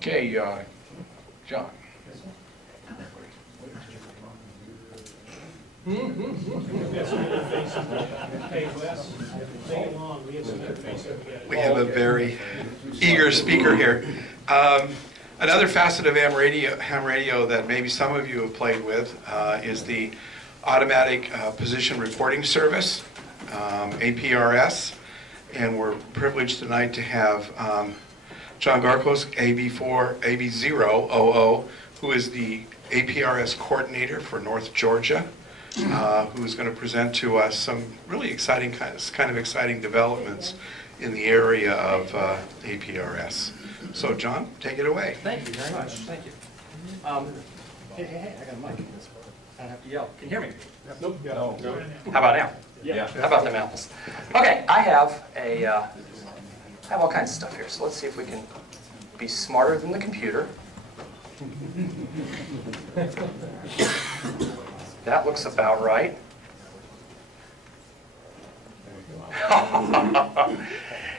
Okay, John. We have a very eager speaker here. Another facet of ham radio that maybe some of you have played with is the Automatic Position Reporting Service, APRS. And we're privileged tonight to have John Gorkos, AB0OO, who is the APRS coordinator for North Georgia, who is going to present to us some really exciting kind of exciting developments in the area of APRS. So, John, take it away. Thank you very much. Thank you. Hey, I got a mic. I don't have to yell. Can you hear me? Nope. No. How about now? Yeah. How about them apples? Okay, I have all kinds of stuff here. So let's see if we can be smarter than the computer. That looks about right.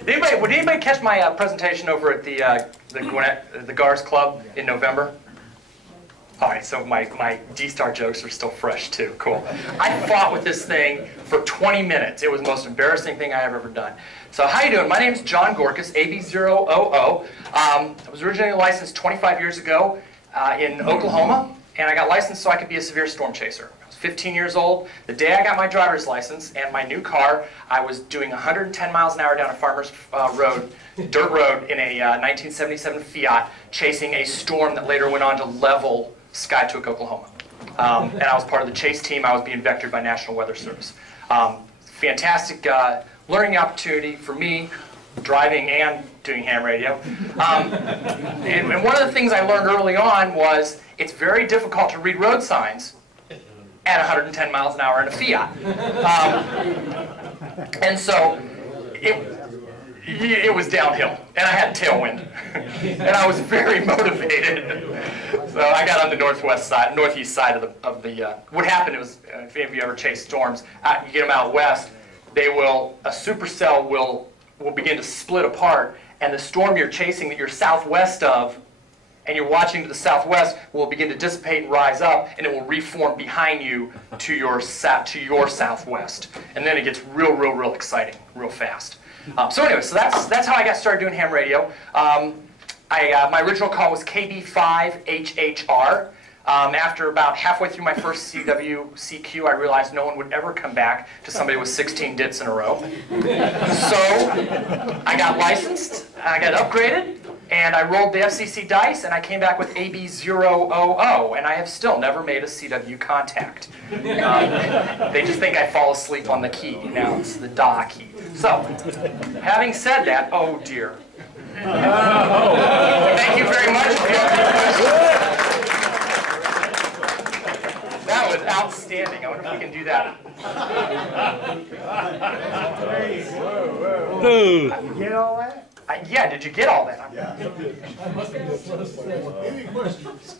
Would anybody catch my presentation over at the Gars Club in November? All right, so my D-Star jokes are still fresh too. Cool. I fought with this thing for 20 minutes. It was the most embarrassing thing I have ever done. So how you doing? My name's John Gorkos, AB0OO. I was originally licensed 25 years ago in Oklahoma, and I got licensed so I could be a severe storm chaser. I was 15 years old. The day I got my driver's license and my new car, I was doing 110 miles an hour down a farmer's road, dirt road, in a 1977 Fiat, chasing a storm that later went on to level Skiatook, Oklahoma. And I was part of the chase team. I was being vectored by National Weather Service. Fantastic learning opportunity for me, driving and doing ham radio. And one of the things I learned early on was it's very difficult to read road signs at 110 miles an hour in a Fiat. And so it was downhill, and I had tailwind, and I was very motivated. So I got on the northeast side of the. What happened was, if any of you ever chase storms, you get them out west, a supercell will begin to split apart, and the storm you're chasing that you're southwest of, and you're watching to the southwest, will begin to dissipate and rise up, and it will reform behind you to your southwest, and then it gets real exciting, real fast. So anyway, so that's how I got started doing ham radio. My original call was KB5HHR. After about halfway through my first CWCQ, I realized no one would ever come back to somebody with 16 dits in a row. So I got licensed, I got upgraded, and I rolled the FCC dice, and I came back with AB0OO, and I have still never made a CW contact. They just think I fall asleep on the key. Now it's the DA key. So, having said that, oh dear. Thank you very much. That was outstanding. I wonder if we can do that. You get all that? Yeah, did you get all that? Yeah. Any questions?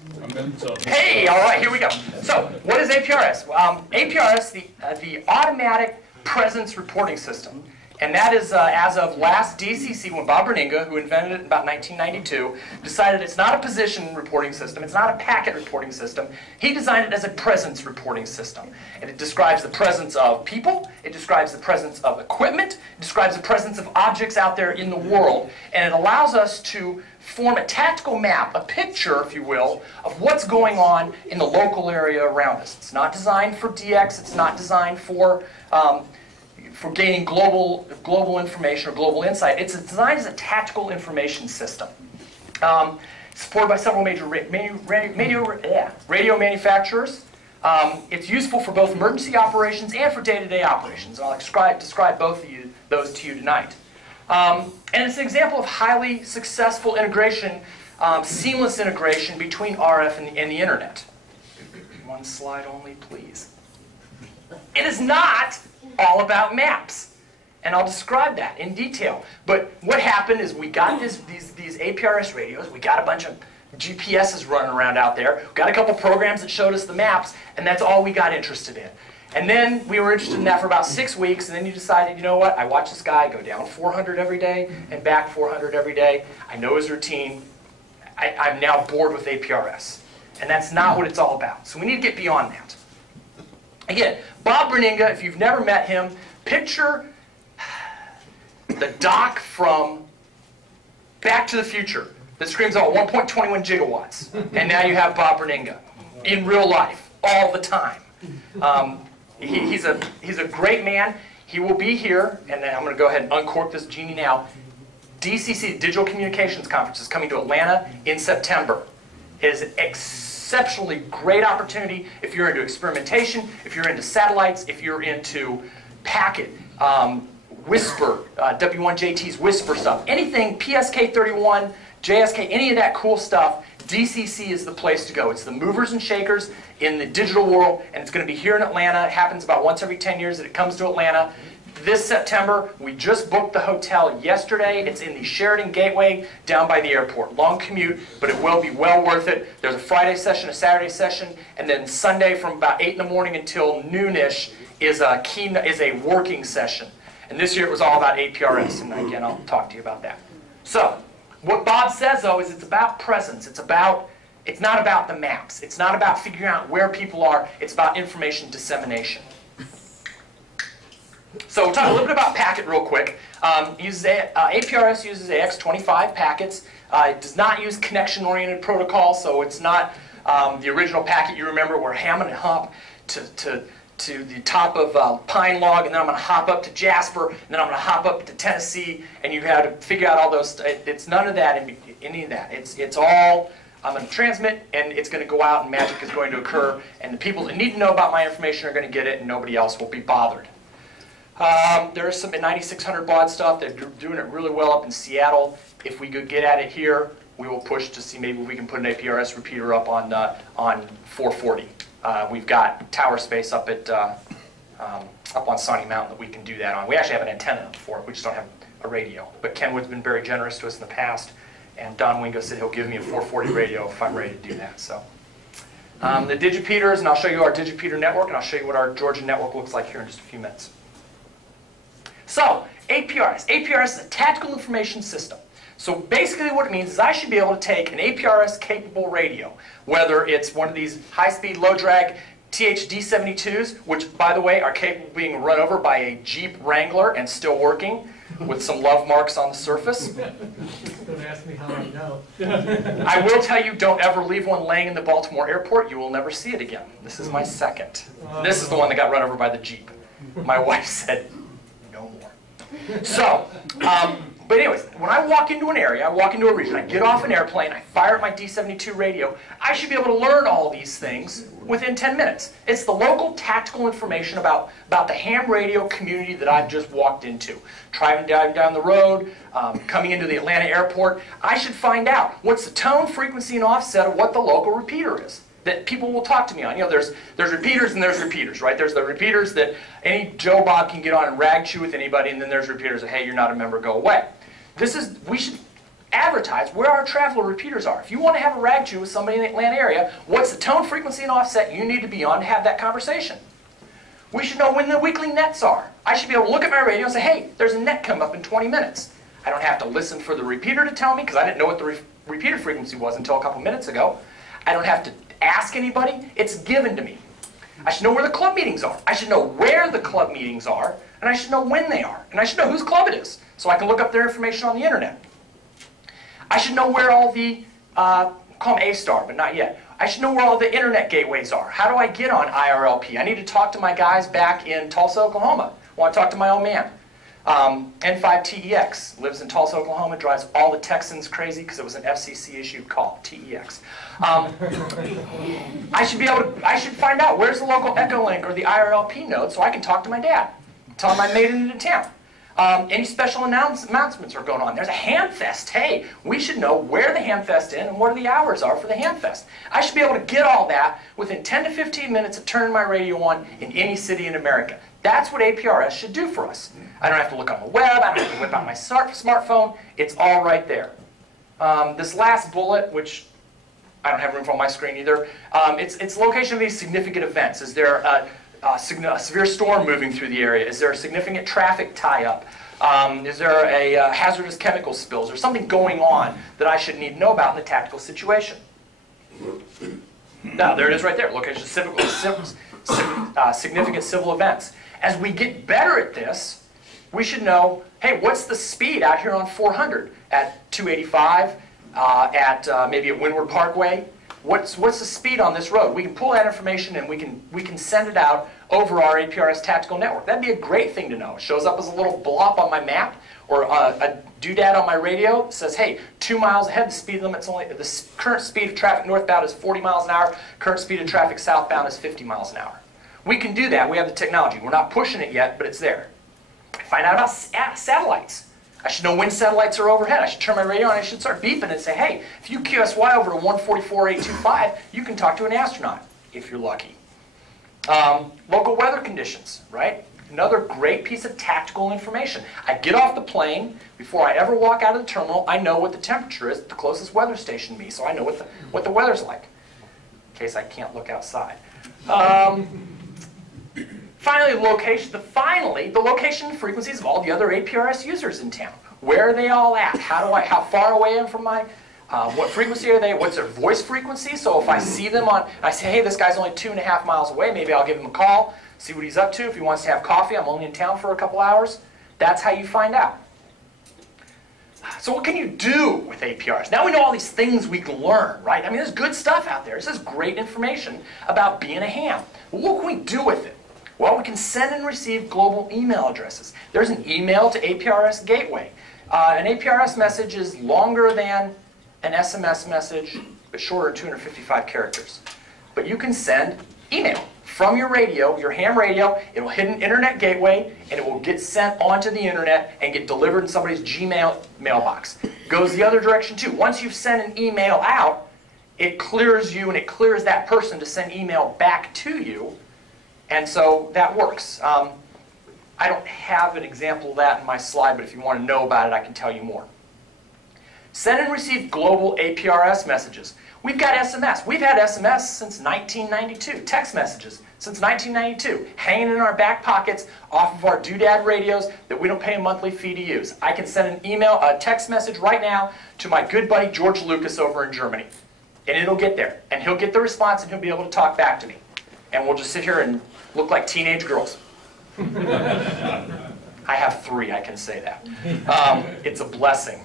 Hey, all right, here we go. So, what is APRS? APRS, the Automatic Presence Reporting System. And that is, as of last DCC, when Bob Berninga, who invented it in about 1992, decided it's not a position reporting system, it's not a packet reporting system. He designed it as a presence reporting system. And it describes the presence of people, it describes the presence of equipment, it describes the presence of objects out there in the world, and it allows us to form a tactical map, a picture, if you will, of what's going on in the local area around us. It's not designed for DX, it's not designed for gaining global information or global insight. It's designed as a tactical information system. Supported by several major radio manufacturers. It's useful for both emergency operations and for day-to-day operations. I'll describe both of those to you tonight. And it's an example of highly successful integration, seamless integration between RF and the internet. One slide only, please. It is not all about maps, and I'll describe that in detail. But what happened is we got these APRS radios, we got a bunch of GPSs running around out there, we got a couple programs that showed us the maps, and that's all we got interested in. And then we were interested in that for about 6 weeks, and then you decided, you know what, I watch this guy go down 400 every day and back 400 every day. I know his routine. I'm now bored with APRS. And that's not what it's all about. So we need to get beyond that. Again, Bob Berninga, if you've never met him, picture the doc from Back to the Future that screams out 1.21 gigawatts. And now you have Bob Berninga in real life, all the time. He's a great man. He will be here, and then I'm going to go ahead and uncork this genie now. DCC, Digital Communications Conference, is coming to Atlanta in September. It is an exceptionally great opportunity if you're into experimentation, if you're into satellites, if you're into packet, Whisper, W1JT's Whisper stuff, anything PSK31, JSK, any of that cool stuff, DCC is the place to go. It's the movers and shakers in the digital world, and it's going to be here in Atlanta. It happens about once every 10 years that it comes to Atlanta. This September, we just booked the hotel yesterday. It's in the Sheridan Gateway down by the airport. Long commute, but it will be well worth it. There's a Friday session, a Saturday session, and then Sunday from about 8 in the morning until noonish is a working session. And this year it was all about APRS, and again, I'll talk to you about that. So, what Bob says, though, is it's about presence. It's not about the maps. It's not about figuring out where people are. It's about information dissemination. So we'll talk a little bit about packet real quick. APRS uses AX25 packets. It does not use connection-oriented protocol, so it's not the original packet you remember where Hammond and Hump to the top of Pine Log, and then I'm going to hop up to Jasper, and then I'm going to hop up to Tennessee, and you had to figure out all those. It's none of that, any of that. It's all, I'm going to transmit, and it's going to go out, and magic is going to occur, and the people that need to know about my information are going to get it, and nobody else will be bothered. There is some 9600 baud stuff. They're doing it really well up in Seattle. If we could get at it here, we will push to see maybe we can put an APRS repeater up on 440. We've got tower space up on Sawney Mountain that we can do that on. We actually have an antenna for it. We just don't have a radio. But Kenwood's been very generous to us in the past, and Don Wingo said he'll give me a 440 radio if I'm ready to do that. So the digipeters, and I'll show you our digipeter network, and I'll show you what our Georgia network looks like here in just a few minutes. So, APRS. APRS is a tactical information system. So basically what it means is I should be able to take an APRS-capable radio, whether it's one of these high-speed, low-drag THD-72s, which, by the way, are capable of being run over by a Jeep Wrangler and still working, with some love marks on the surface. Don't ask me how I know. I will tell you, don't ever leave one laying in the Baltimore airport. You will never see it again. This is my second. This is the one that got run over by the Jeep. My wife said, no more. So, but anyways, when I walk into an area, I walk into a region, I get off an airplane, I fire up my D72 radio, I should be able to learn all these things within 10 minutes. It's the local tactical information about the ham radio community that I've just walked into. Driving down the road, coming into the Atlanta airport, I should find out what's the tone, frequency, and offset of what the local repeater is that people will talk to me on. You know, there's repeaters and there's repeaters, right? There's the repeaters that any Joe Bob can get on and rag chew with anybody, and then there's repeaters that, hey, you're not a member, go away. We should advertise where our traveler repeaters are. If you want to have a rag chew with somebody in the Atlanta area, what's the tone, frequency, and offset you need to be on to have that conversation? We should know when the weekly nets are. I should be able to look at my radio and say, hey, there's a net coming up in 20 minutes. I don't have to listen for the repeater to tell me, because I didn't know what the repeater frequency was until a couple minutes ago. I don't have to ask anybody. It's given to me. I should know where the club meetings are. I should know where the club meetings are, and I should know when they are. And I should know whose club it is, so I can look up their information on the internet. I should know where all the, call them A-Star, but not yet. I should know where all the internet gateways are. How do I get on IRLP? I need to talk to my guys back in Tulsa, Oklahoma. I want to talk to my old man. N5TEX lives in Tulsa, Oklahoma, drives all the Texans crazy because it was an FCC issued call, TEX. I should find out where's the local Echolink or the IRLP node so I can talk to my dad. Tell him I made it into town. Any special announcements are going on. There's a Hamfest. Hey, we should know where the Hamfest is and what the hours are for the Hamfest. I should be able to get all that within 10 to 15 minutes of turning my radio on in any city in America. That's what APRS should do for us. I don't have to look on the web. I don't have to whip out my smartphone. It's all right there. This last bullet, which I don't have room for on my screen either, it's location of these significant events. Is there a severe storm moving through the area? Is there a significant traffic tie-up? Is there a hazardous chemical spills or something going on that I should need to know about in the tactical situation? Now, there it is right there. Location significant civil events. As we get better at this, we should know, hey, what's the speed out here on 400 at 285, maybe at Windward Parkway? What's the speed on this road? We can pull that information and we can send it out over our APRS tactical network. That'd be a great thing to know. It shows up as a little blop on my map or a doodad on my radio that says, hey, 2 miles ahead, the speed limit's only, the current speed of traffic northbound is 40 miles an hour, current speed of traffic southbound is 50 miles an hour. We can do that. We have the technology. We're not pushing it yet, but it's there. Find out about satellites. I should know when satellites are overhead. I should turn my radio on. I should start beeping and say, hey, if you QSY over to 144.825, you can talk to an astronaut, if you're lucky. Local weather conditions, right? Another great piece of tactical information. I get off the plane. Before I ever walk out of the terminal, I know what the temperature is at the closest weather station to me, so I know what the weather's like, in case I can't look outside. Finally, the location and frequencies of all the other APRS users in town. Where are they all at? How far away am I from my, what frequency are they? What's their voice frequency? So if I see them I say, hey, this guy's only 2.5 miles away, maybe I'll give him a call, see what he's up to. If he wants to have coffee, I'm only in town for a couple hours. That's how you find out. So what can you do with APRs? Now we know all these things we can learn, right? I mean, there's good stuff out there. This is great information about being a ham. Well, what can we do with it? Well, we can send and receive global email addresses. There's an email to APRS gateway. An APRS message is longer than an SMS message, but shorter than 255 characters. But you can send email from your radio, your ham radio. It'll hit an internet gateway, and it will get sent onto the internet and get delivered in somebody's Gmail mailbox. Goes the other direction, too. Once you've sent an email out, it clears you, and it clears that person to send email back to you. And so that works. I don't have an example of that in my slide, but if you want to know about it, I can tell you more. Send and receive global APRS messages. We've got SMS. We've had SMS since 1992. Text messages since 1992. Hanging in our back pockets off of our doodad radios that we don't pay a monthly fee to use. I can send an email, a text message right now to my good buddy George Lucas over in Germany. And it'll get there. And he'll get the response and he'll be able to talk back to me. And we'll just sit here and look like teenage girls. I have 3, I can say that. It's a blessing.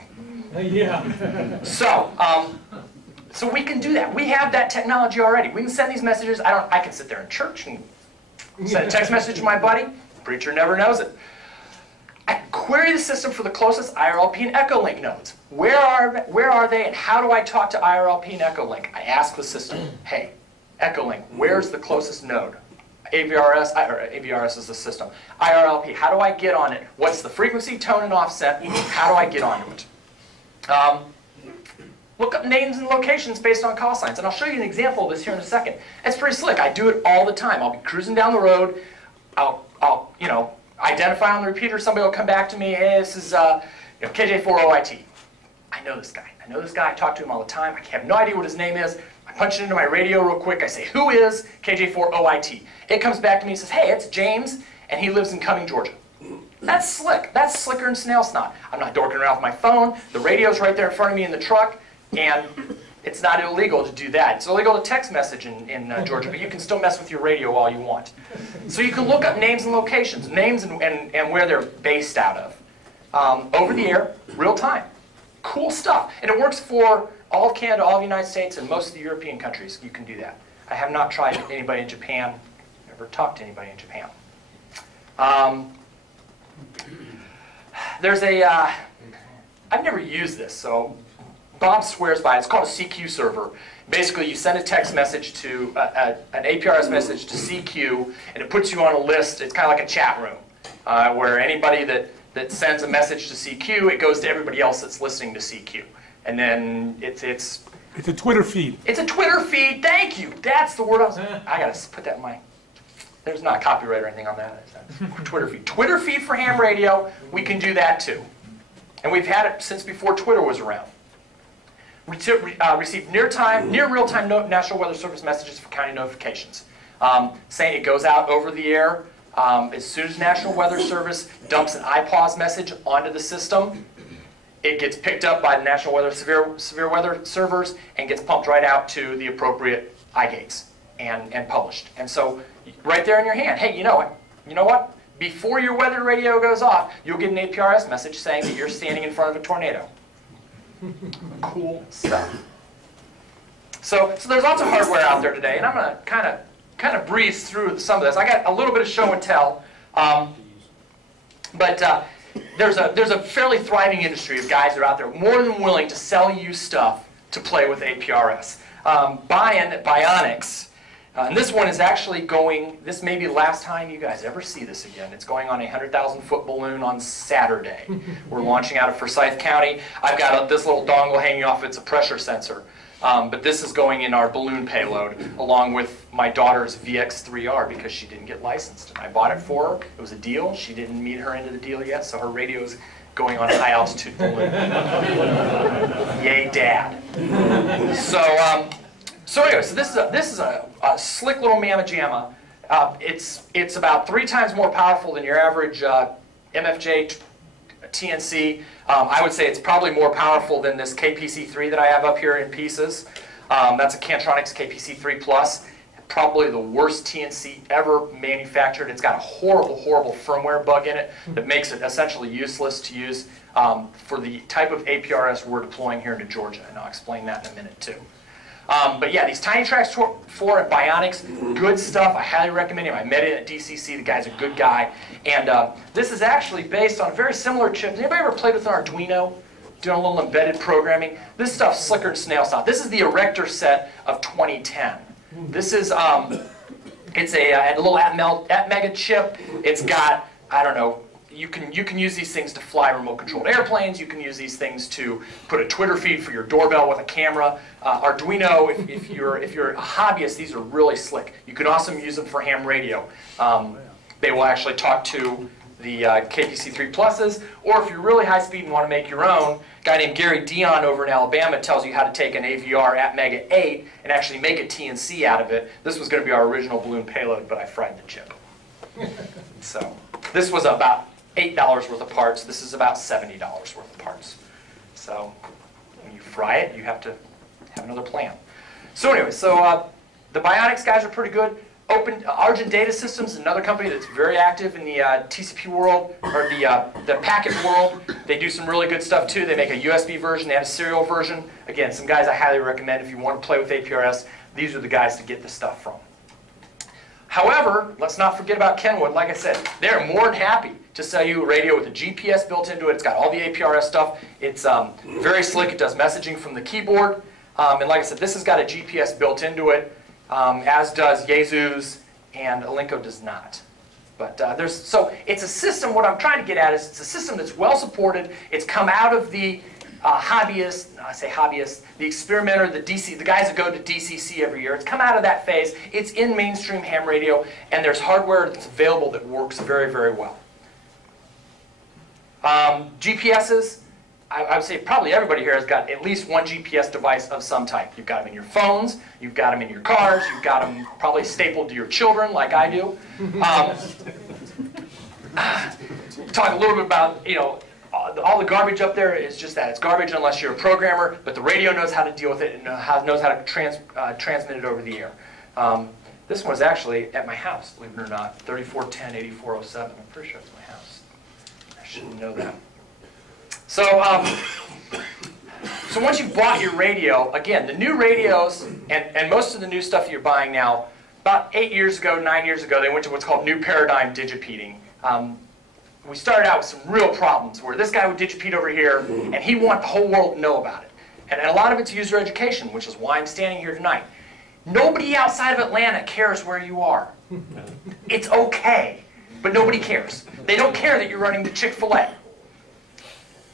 Yeah. So we can do that. We have that technology already. We can send these messages. I can sit there in church and send a text message to my buddy. Preacher never knows it. I can query the system for the closest IRLP and Echolink nodes. Where are they, and how do I talk to IRLP and Echolink? I ask the system, hey, Echolink, where's the closest node? AVRS is the system. IRLP, how do I get on it? What's the frequency, tone, and offset? How do I get onto it? Look up names and locations based on call signs. And I'll show you an example of this here in a second. It's pretty slick. I do it all the time. I'll be cruising down the road. I'll identify on the repeater. Somebody will come back to me. Hey, this is KJ4OIT. I know this guy. I talk to him all the time. I have no idea what his name is. I punch it into my radio real quick. I say, who is KJ4OIT? It comes back to me and says, hey, it's James, and he lives in Cumming, Georgia. That's slick. That's slicker than snail snot. I'm not dorking around with my phone. The radio's right there in front of me in the truck, and it's not illegal to do that. It's illegal to text message in Georgia, but you can still mess with your radio all you want. So you can look up names and locations, names and where they're based out of. Over the air, real time. Cool stuff. And it works for all of Canada, all of the United States, and most of the European countries. You can do that. I have not tried anybody in Japan, never talked to anybody in Japan. There's a, I've never used this, so Bob swears by it. It's called a CQ server. Basically, you send a text message to, an APRS message to CQ, and it puts you on a list. It's kind of like a chat room, where anybody that sends a message to CQ, it goes to everybody else that's listening to CQ. And then it's a Twitter feed. It's a Twitter feed. Thank you. That's the word I got to put that in my... There's not copyright or anything on that. Twitter feed. Twitter feed for ham radio, we can do that too. And we've had it since before Twitter was around. We receive near real-time National Weather Service messages for county notifications. Saying it goes out over the air. As soon as National Weather Service dumps an IPAWS message onto the system, it gets picked up by the National Weather severe weather servers and gets pumped right out to the appropriate iGates and published. And so right there in your hand, hey, you know what? You know what? Before your weather radio goes off, you'll get an APRS message saying that you're standing in front of a tornado. Cool stuff. So there's lots of hardware out there today, and I'm going to kind of breeze through some of this. I got a little bit of show and tell, but there's a fairly thriving industry of guys that are out there more than willing to sell you stuff to play with APRS. Bionics, and this one is actually going, this may be the last time you guys ever see this again. It's going on a 100,000-foot balloon on Saturday. We're launching out of Forsyth County. I've got this little dongle hanging off. It's a pressure sensor. But this is going in our balloon payload along with my daughter's VX3R because she didn't get licensed. And I bought it for her. It was a deal. She didn't meet her end of the deal yet, so her radio is going on a high-altitude balloon. Yay, Dad. So anyway, so this is a slick little mamma jamma. It's about 3 times more powerful than your average MFJ TNC. I would say it's probably more powerful than this KPC3 that I have up here in pieces. That's a Cantronics KPC3 Plus. Probably the worst TNC ever manufactured. It's got a horrible, horrible firmware bug in it that makes it essentially useless to use for the type of APRS we're deploying here into Georgia, and I'll explain that in a minute too. But yeah, these Tiny Tracks 4 at Bionics, good stuff. I highly recommend him. I met him at DCC. The guy's a good guy. And this is actually based on a very similar chip. Has anybody ever played with an Arduino? Doing a little embedded programming? This stuff's slicker than snail style. This is the Erector set of 2010. This is, it's a little Atmega chip. It's got, I don't know, you can use these things to fly remote-controlled airplanes. You can use these things to put a Twitter feed for your doorbell with a camera. Arduino, if you're a hobbyist, these are really slick. You can also use them for ham radio. They will actually talk to the KPC3 Pluses, or if you're really high speed and want to make your own, a guy named Gary Dion over in Alabama tells you how to take an AVR Atmega 8 and actually make a TNC out of it. This was going to be our original balloon payload, but I fried the chip. So this was about $8 worth of parts. This is about $70 worth of parts. So when you fry it, you have to have another plan. So anyway, so the Bionics guys are pretty good. Argent Data Systems is another company that's very active in the TCP world, or the packet world. They do some really good stuff too. They make a USB version, they have a serial version. Again, some guys I highly recommend if you want to play with APRS. These are the guys to get the stuff from. However, let's not forget about Kenwood. Like I said, they're more than happy to sell you a radio with a GPS built into it. It's got all the APRS stuff. It's very slick. It does messaging from the keyboard. And like I said, this has got a GPS built into it, as does Yaesu's, and Alinco does not. But so it's a system. What I'm trying to get at is it's a system that's well supported. It's come out of the hobbyist, I say hobbyist, the experimenter, the guys that go to DCC every year. It's come out of that phase. It's in mainstream ham radio, and there's hardware that's available that works very, very well. GPSs, I would say probably everybody here has got at least one GPS device of some type. You've got them in your phones, you've got them in your cars, you've got them probably stapled to your children like I do. Talk a little bit about, all the garbage up there is just that. It's garbage unless you're a programmer, but the radio knows how to deal with it and knows how to transmit it over the air. This one was actually at my house, believe it or not, 3410-8407. I'm pretty sure it's my house. I shouldn't know that. So, so once you've bought your radio, again, the new radios and most of the new stuff that you're buying now, about 8 years ago, 9 years ago, they went to what's called new paradigm digipeating. We started out with some real problems where this guy would digipede over here and he wanted the whole world to know about it. And a lot of it's user education, which is why I'm standing here tonight. Nobody outside of Atlanta cares where you are. It's okay, but nobody cares. They don't care that you're running to Chick-fil-A.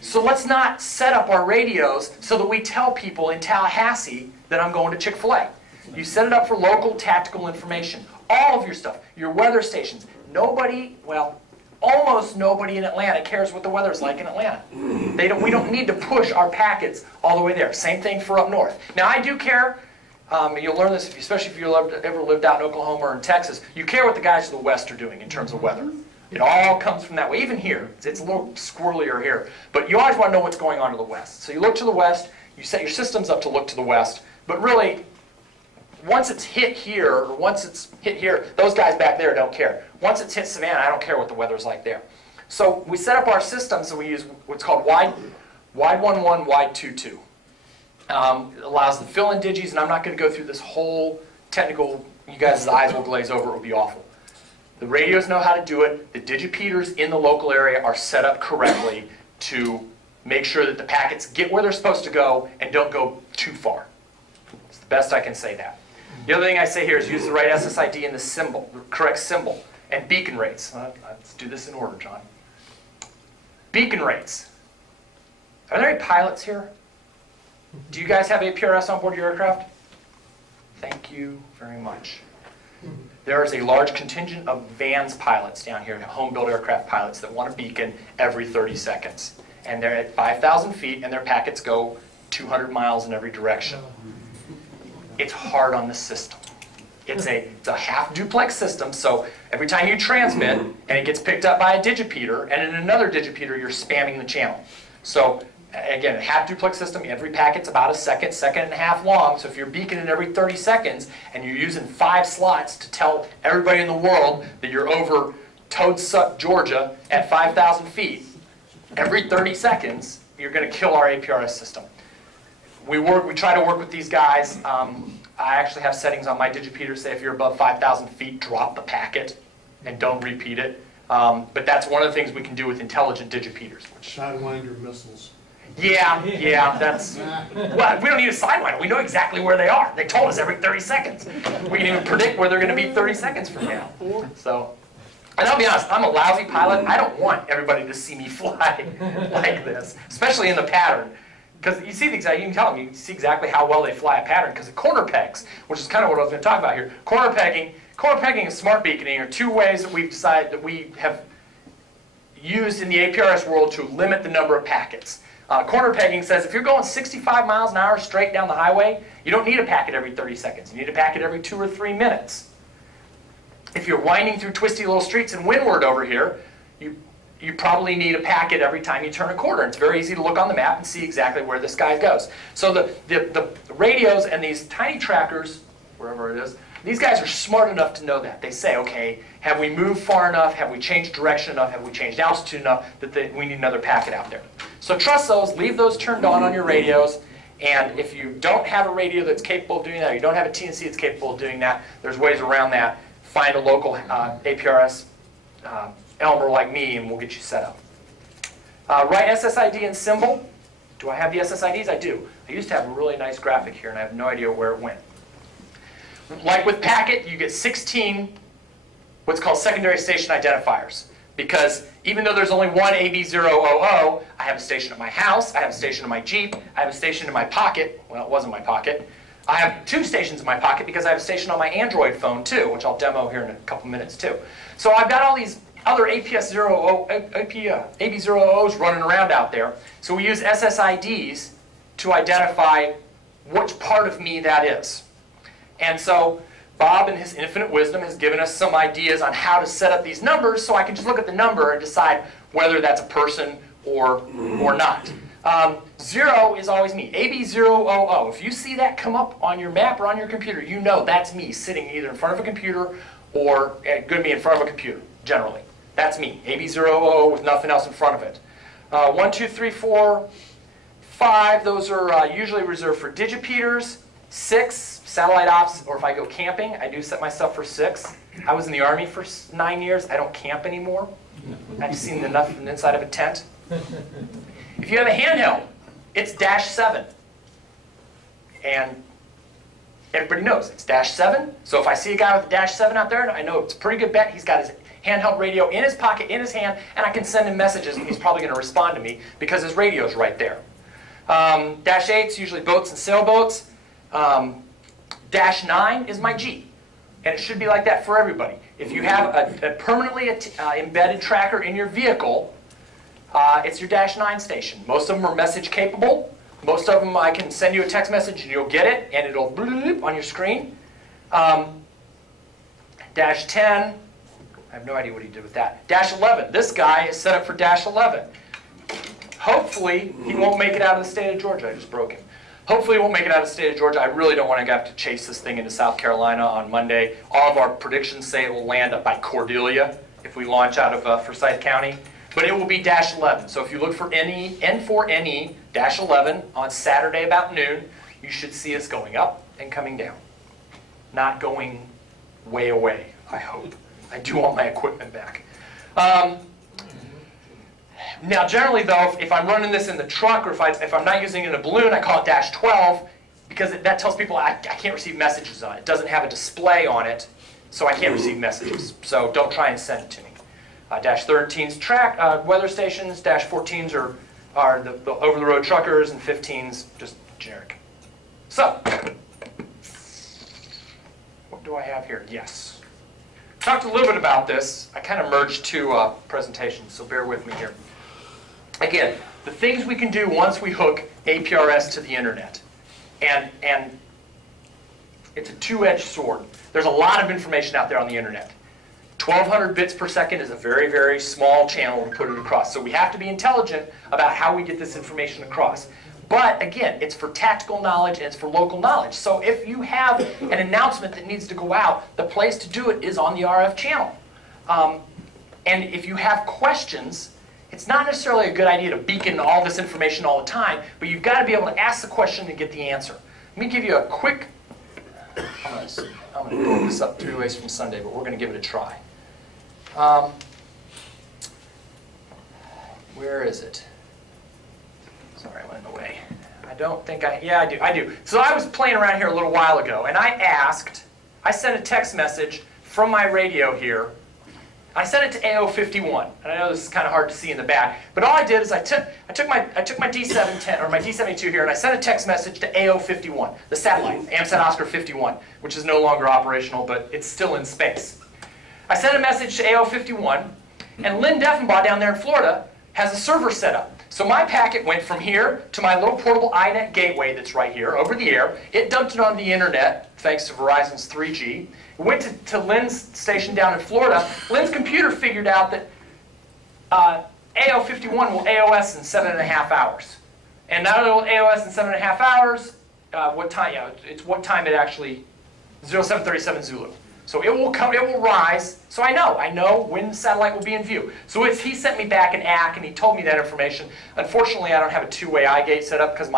So let's not set up our radios so that we tell people in Tallahassee that I'm going to Chick-fil-A. You set it up for local tactical information. All of your stuff, your weather stations. Nobody, well, almost nobody in Atlanta cares what the weather's like in Atlanta. We don't need to push our packets all the way there. Same thing for up north. Now I do care. you'll learn this, especially if you ever lived out in Oklahoma or in Texas, you care what the guys to the west are doing in terms of weather. It all comes from that way. Even here, it's a little squirrelier here, but you always want to know what's going on to the west. So you look to the west, you set your systems up to look to the west, but really, once it's hit here, or once it's hit here, those guys back there don't care. Once it's hit Savannah, I don't care what the weather's like there. So we set up our systems and we use what's called wide 1.1, wide 2.2. It allows the fill-in digis, and I'm not going to go through this whole technical, you guys' eyes will glaze over, it will be awful. The radios know how to do it. The digipeaters in the local area are set up correctly to make sure that the packets get where they're supposed to go and don't go too far. It's the best I can say that. The other thing I say here is use the right SSID and the symbol, the correct symbol, and beacon rates. Let's do this in order, John. Beacon rates. Are there any pilots here? Do you guys have APRS on board your aircraft? Thank you very much. There is a large contingent of VANS pilots down here, home-built aircraft pilots that want a beacon every 30 seconds. And they're at 5,000 feet and their packets go 200 miles in every direction. It's hard on the system. It's a half duplex system, so every time you transmit and it gets picked up by a digipeater, and in another digipeater you're spamming the channel. So again, a half duplex system, every packet's about a second, second and a half long, so if you're beaconing every 30 seconds and you're using 5 slots to tell everybody in the world that you're over Toad-Suck, Georgia at 5,000 feet, every 30 seconds you're going to kill our APRS system. We try to work with these guys. I actually have settings on my digipeater say if you're above 5,000 feet, drop the packet and don't repeat it. But that's one of the things we can do with intelligent digipeaters. Sidewinder missiles. Yeah, that's... Well, we don't need a sidewinder. We know exactly where they are. They told us every 30 seconds. We can even predict where they're going to be 30 seconds from now. So, and I'll be honest, I'm a lousy pilot. I don't want everybody to see me fly like this, especially in the pattern. Because you see you can tell them, you see exactly how well they fly a pattern because of corner pegs, which is kind of what I was going to talk about here. Corner pegging and smart beaconing are two ways that we've decided that we have used in the APRS world to limit the number of packets. Corner pegging says if you're going 65 miles an hour straight down the highway, you don't need a packet every 30 seconds. You need a packet every 2 or 3 minutes. If you're winding through twisty little streets and windward over here, you probably need a packet every time you turn a corner. It's very easy to look on the map and see exactly where this guy goes. So the radios and these tiny trackers, wherever it is, these guys are smart enough to know that. They say, okay, have we moved far enough? Have we changed direction enough? Have we changed altitude enough that we need another packet out there? So trust those, leave those turned on your radios, and if you don't have a radio that's capable of doing that, or you don't have a TNC that's capable of doing that, there's ways around that. Find a local APRS Elmer like me, and we'll get you set up. Write SSID and symbol. Do I have the SSIDs? I do. I used to have a really nice graphic here, and I have no idea where it went. Like with packet, you get 16 what's called secondary station identifiers. Because even though there's only one AB0OO, I have a station at my house, I have a station in my Jeep, I have a station in my pocket. Well, it wasn't my pocket. I have 2 stations in my pocket because I have a station on my Android phone too, which I'll demo here in a couple minutes too. So I've got all these other AB0OOs running around out there. So we use SSIDs to identify which part of me that is. And so Bob, in his infinite wisdom, has given us some ideas on how to set up these numbers so I can just look at the number and decide whether that's a person or not. 0 is always me, AB0OO. If you see that come up on your map or on your computer, you know that's me sitting either in front of a computer or going to be in front of a computer, generally. That's me, AB0OO with nothing else in front of it. 1, 2, 3, 4, 5, those are usually reserved for digipeaters. 6, satellite ops, or if I go camping, I do set myself for 6. I was in the Army for 9 years. I don't camp anymore. I've seen enough from the inside of a tent. If you have a handheld, it's -7. And everybody knows it's -7. So if I see a guy with a -7 out there, I know it's a pretty good bet he's got his handheld radio in his pocket, in his hand, and I can send him messages, and he's probably going to respond to me because his radio's right there. -8's usually boats and sailboats. -9 is my G, and it should be like that for everybody. If you have a permanently embedded tracker in your vehicle, it's your -9 station. Most of them are message capable. Most of them I can send you a text message and you'll get it, and it'll bloop on your screen. Dash 10, I have no idea what he did with that. Dash 11, this guy is set up for dash 11. Hopefully, he won't make it out of the state of Georgia. I just broke him. Hopefully, he won't make it out of the state of Georgia. I really don't want to have to chase this thing into South Carolina on Monday. All of our predictions say it will land up by Cordelia if we launch out of Forsyth County. But it will be dash 11. So if you look for N4NE dash 11 on Saturday about noon, you should see us going up and coming down. Not going way away, I hope. I do want my equipment back. Now, generally, though, if I'm running this in the truck or if I'm not using it in a balloon, I call it dash 12 because that tells people I can't receive messages on it. It doesn't have a display on it, so I can't receive messages. So don't try and send it to me. Dash 13's track weather stations. Dash 14's are the over-the-road truckers, and 15's just generic. So, what do I have here? Yes. Talked a little bit about this. I kind of merged two presentations, so bear with me here. Again, the things we can do once we hook APRS to the internet. And it's a two-edged sword. There's a lot of information out there on the internet. 1,200 bits per second is a very, very small channel to put it across. So we have to be intelligent about how we get this information across. But again, it's for tactical knowledge and it's for local knowledge. So if you have an announcement that needs to go out, the place to do it is on the RF channel. And if you have questions, it's not necessarily a good idea to beacon all this information all the time, but you've got to be able to ask the question and get the answer. Let me give you a quick, I'm going to go this up 3 ways from Sunday, but we're going to give it a try. Where is it? Sorry, I went away. I don't think yeah, I do. So I was playing around here a little while ago, and I sent a text message from my radio here. I sent it to AO51, and I know this is kind of hard to see in the back, but all I did is I took my D710 or my D72 here, and I sent a text message to AO51, the satellite, AMSAT Oscar 51, which is no longer operational, but it's still in space. I sent a message to AO51, and Lynn Deffenbaugh down there in Florida has a server set up. So my packet went from here to my little portable iNet gateway that's right here, over the air. It dumped it on the internet, thanks to Verizon's 3G. It went to Lynn's station down in Florida. Lynn's computer figured out that AO51 will AOS in 7.5 hours. And not only will AOS in 7.5 hours, what time? Yeah, it's what time it actually, 0737 Zulu. So it will come, it will rise. So I know when the satellite will be in view. So he sent me back an ACK and he told me that information. Unfortunately, I don't have a two-way iGate set up because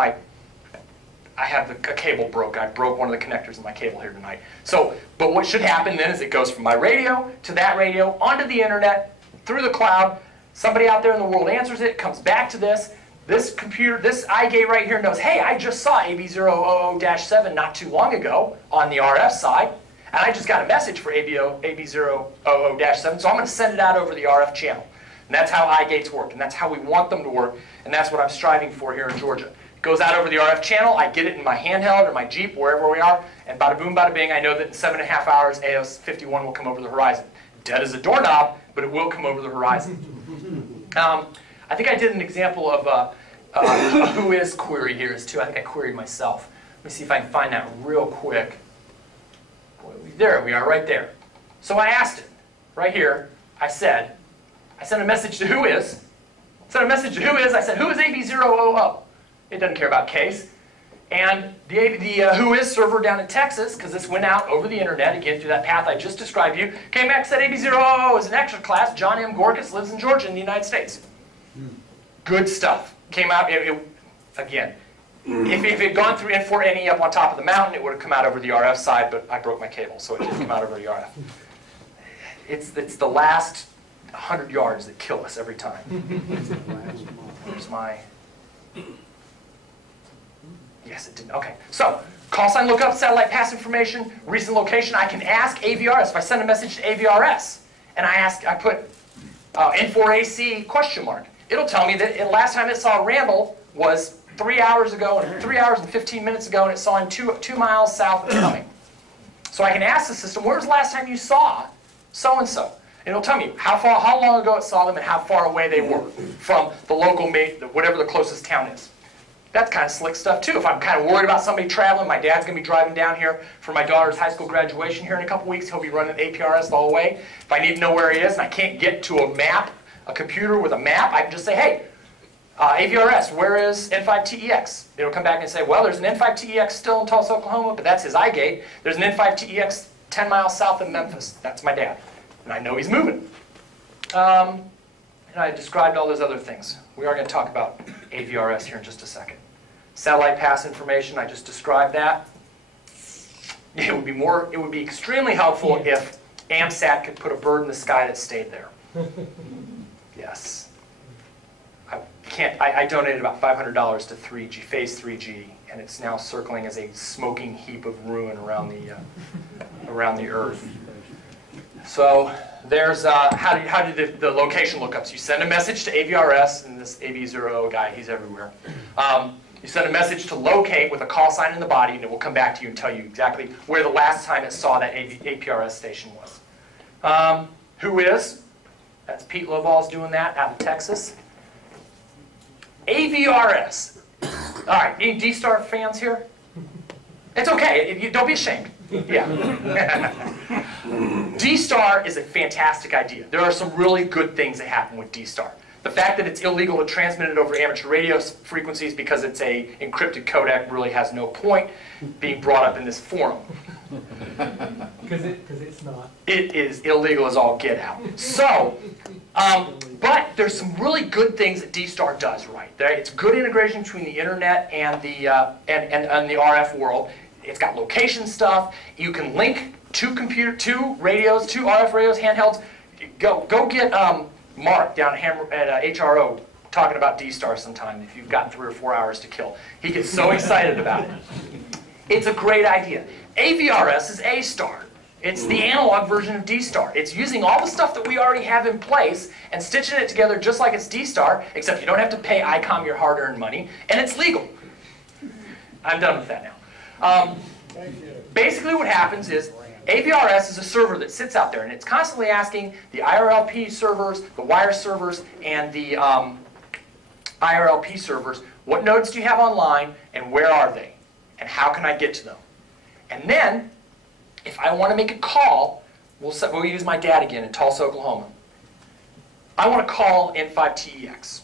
a cable broke. I broke one of the connectors in my cable here tonight. So, but what should happen then is it goes from my radio to that radio, onto the internet, through the cloud. Somebody out there in the world answers it, comes back to this. This computer, this iGate right here knows, hey, I just saw AB0OO-7 not too long ago on the RF side. And I just got a message for AB0OO-7, so I'm going to send it out over the RF channel. And that's how iGates work, and that's how we want them to work, and that's what I'm striving for here in Georgia. It goes out over the RF channel, I get it in my handheld or my Jeep, wherever we are, and bada boom, bada bing, I know that in 7.5 hours, AOS51 will come over the horizon. Dead as a doorknob, but it will come over the horizon. I think I did an example of a Whois query here too. I think I queried myself. Let me see if I can find that real quick. There we are, right there. So I asked it, right here. I sent a message to Whois. I said, who is AB0OO? It doesn't care about case. And the Whois server down in Texas, because this went out over the internet, again, through that path I just described to you, came back and said AB0OO is an extra class. John M. Gorkos lives in Georgia in the United States. Good stuff. Came out, again, if it had gone through N4NE up on top of the mountain, it would have come out over the RF side, but I broke my cable, so it didn't come out over the RF. It's the last 100 yards that kill us every time. Where's my... Yes, it didn't. Okay. So, call sign lookup, satellite pass information, recent location. I can ask AVRS. If I send a message to AVRS, and I put N4AC question mark, it'll tell me that last time it saw Randall was 3 hours ago, and 3 hours and 15 minutes ago, and it saw him 2 miles south of coming. So I can ask the system, where was the last time you saw so-and-so? And it'll tell me how long ago it saw them and how far away they were from the local mate, whatever the closest town is. That's kind of slick stuff too. If I'm kind of worried about somebody traveling, my dad's going to be driving down here for my daughter's high school graduation here in a couple weeks. He'll be running APRS the whole way. If I need to know where he is and I can't get to a map, a computer with a map, I can just say, hey, AVRS, where is N5TEX? It'll come back and say, well, there's an N5TEX still in Tulsa, Oklahoma, but that's his iGate. There's an N5TEX 10 miles south of Memphis. That's my dad. And I know he's moving. And I described all those other things. We are going to talk about AVRS here in just a second. Satellite pass information, I just described that. It would be extremely helpful if AMSAT could put a bird in the sky that stayed there. Yes. I donated about $500 to 3G, phase 3G, and it's now circling as a smoking heap of ruin around the Earth. So there's how do the location lookups? You send a message to AVRS, and this AB0OO guy, he's everywhere. You send a message to locate with a call sign in the body, and it will come back to you and tell you exactly where the last time it saw that APRS station was. Whois? That's Pete Lovall's doing that out of Texas. AVRS. All right, any D-Star fans here? It's okay. Don't be ashamed. Yeah. D-Star is a fantastic idea. There are some really good things that happen with D-Star. The fact that it's illegal to transmit it over amateur radio frequencies because it's a encrypted codec really has no point being brought up in this forum. Because it's not. It is illegal as all get out. So, but there's some really good things that D-Star does right. It's good integration between the internet and the RF world. It's got location stuff. You can link two radios, two RF radios, handhelds. Go get Mark down at HRO talking about D-Star sometime if you've got 3 or 4 hours to kill. He gets so excited about it. It's a great idea. AVRS is A-Star. It's the analog version of D-Star. It's using all the stuff that we already have in place and stitching it together just like it's D-Star, except you don't have to pay ICOM your hard-earned money, and it's legal. I'm done with that now. Basically what happens is AVRS is a server that sits out there, and it's constantly asking the IRLP servers, the wire servers, and the IRLP servers, what nodes do you have online, and where are they, and how can I get to them? And then, if I want to make a call, we'll use my dad again in Tulsa, Oklahoma. I want to call N5TEX.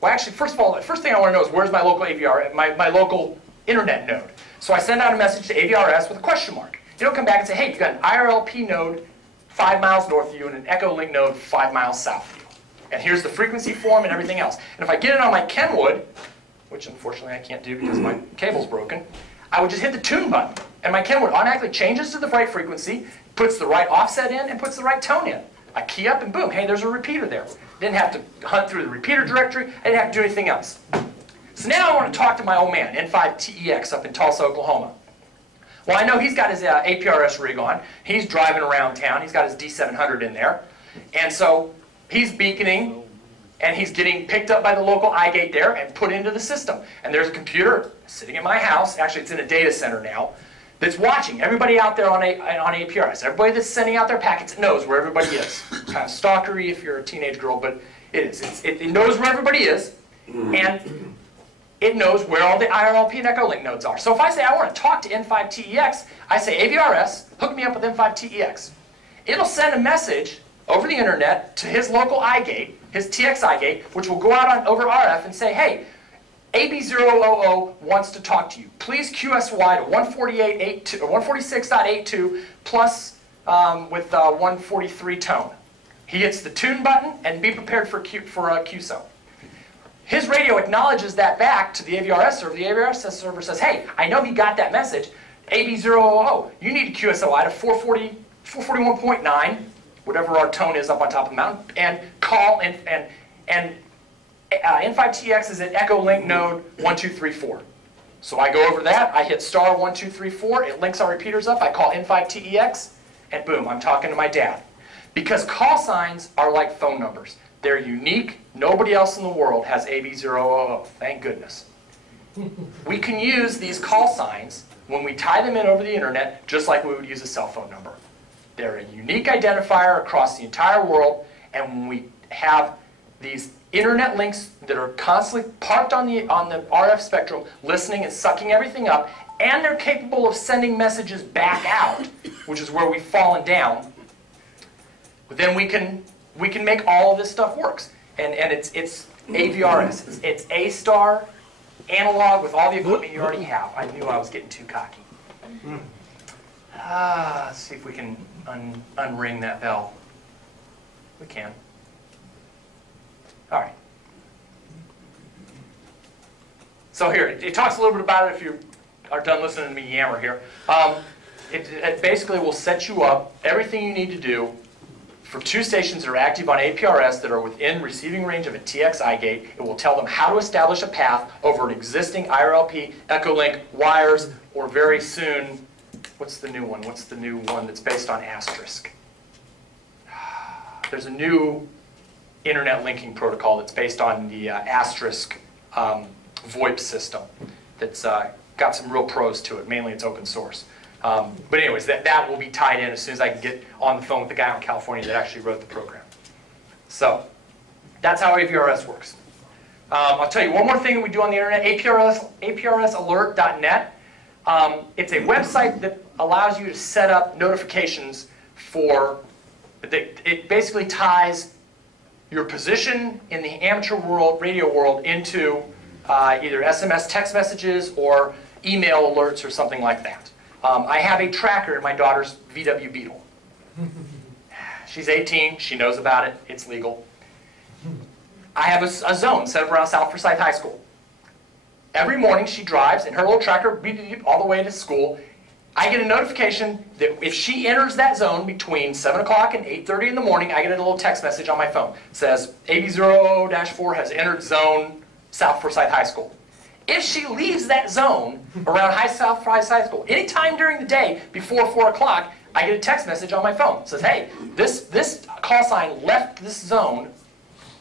Well, actually, first of all, the first thing I want to know is where's my local AVR, my local internet node. So I send out a message to AVRS with a question mark. It'll come back and say, hey, you've got an IRLP node 5 miles north of you and an Echolink node 5 miles south of you. And here's the frequency form and everything else. And if I get it on my Kenwood, which unfortunately I can't do because my cable's broken, I would just hit the tune button. And my Kenwood automatically changes to the right frequency, puts the right offset in, and puts the right tone in. I key up and boom, hey, there's a repeater there. Didn't have to hunt through the repeater directory. I didn't have to do anything else. So now I want to talk to my old man, N5TEX up in Tulsa, Oklahoma. Well, I know he's got his APRS rig on. He's driving around town. He's got his D700 in there. And so he's beaconing, and he's getting picked up by the local iGate there and put into the system. And there's a computer sitting in my house. Actually, it's in a data center now. That's watching everybody out there on APRS. Everybody that's sending out their packets knows where everybody is. Kind of stalkery if you're a teenage girl, but it is. It knows where everybody is, and it knows where all the IRLP and Echolink nodes are. So if I say I want to talk to N5TEX, I say AVRS, hook me up with N5TEX. It'll send a message over the internet to his local iGate, his TX iGate, which will go out over RF and say, hey, AB0OO wants to talk to you. Please QSY to 146.82 plus with 143 tone. He hits the tune button and be prepared for QSO. His radio acknowledges that back to the AVRS server. The AVRS server says, hey, I know he got that message. AB0OO, you need to QSOI to 441.9, whatever our tone is up on top of the mountain, and call and N5TX is at Echolink node 1234. So I go over that, I hit star 1234, it links our repeaters up, I call N5TEX, and boom, I'm talking to my dad. Because call signs are like phone numbers. They're unique. Nobody else in the world has AB0OO. Thank goodness. We can use these call signs when we tie them in over the internet just like we would use a cell phone number. They're a unique identifier across the entire world, and when we have these internet links that are constantly parked on the RF spectrum, listening and sucking everything up, and they're capable of sending messages back out, which is where we've fallen down. But then we can make all of this stuff works. And it's AVRS. It's A-star analog with all the equipment you already have. I knew I was getting too cocky. Let's see if we can unring that bell. We can. All right. So here, it talks a little bit about it if you are done listening to me yammer here. It basically will set you up everything you need to do for 2 stations that are active on APRS that are within receiving range of a TXI gate. It will tell them how to establish a path over an existing IRLP, Echolink, wires, or very soon, what's the new one? What's the new one that's based on asterisk? There's a new internet linking protocol that's based on the asterisk VoIP system that's got some real pros to it. Mainly it's open source. But anyways, that will be tied in as soon as I can get on the phone with the guy in California that actually wrote the program. So that's how APRS works. I'll tell you one more thing we do on the internet, APRSalert.net. It's a website that allows you to set up notifications for, it basically ties your position in the amateur world, radio world, into either SMS text messages or email alerts or something like that. I have a tracker in my daughter's VW Beetle. She's 18, she knows about it, it's legal. I have a zone set up around South Forsyth High School. Every morning she drives in her little tracker beep, beep, beep, all the way to school. I get a notification that if she enters that zone between 7 o'clock and 8:30 in the morning, I get a little text message on my phone. It says, AB0OO-4 has entered zone South Forsyth High School. If she leaves that zone around South Forsyth High School, anytime during the day before 4 o'clock, I get a text message on my phone. It says, hey, this call sign left this zone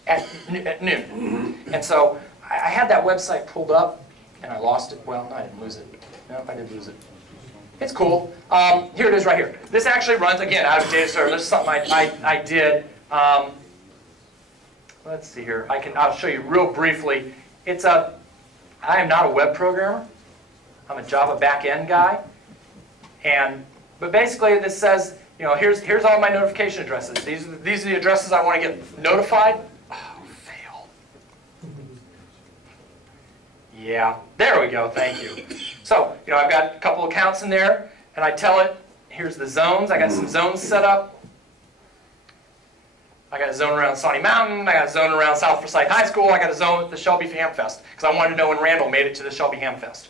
at noon. And so I had that website pulled up, and I lost it. Well, no, I didn't lose it. No, I didn't lose it. It's cool. Here it is right here. This actually runs, again, out of data server. This is something I did. Let's see here. I'll show you real briefly. I am not a web programmer. I'm a Java backend guy. But basically this says, here's all my notification addresses. These are the addresses I want to get notified. Oh, fail. Yeah, there we go, thank you. So, I've got a couple accounts in there, and I tell it, here's the zones. I got some zones set up. I got a zone around Sawney Mountain. I got a zone around South Forsyth High School. I got a zone at the Shelby Ham Fest, because I wanted to know when Randall made it to the Shelby Ham Fest.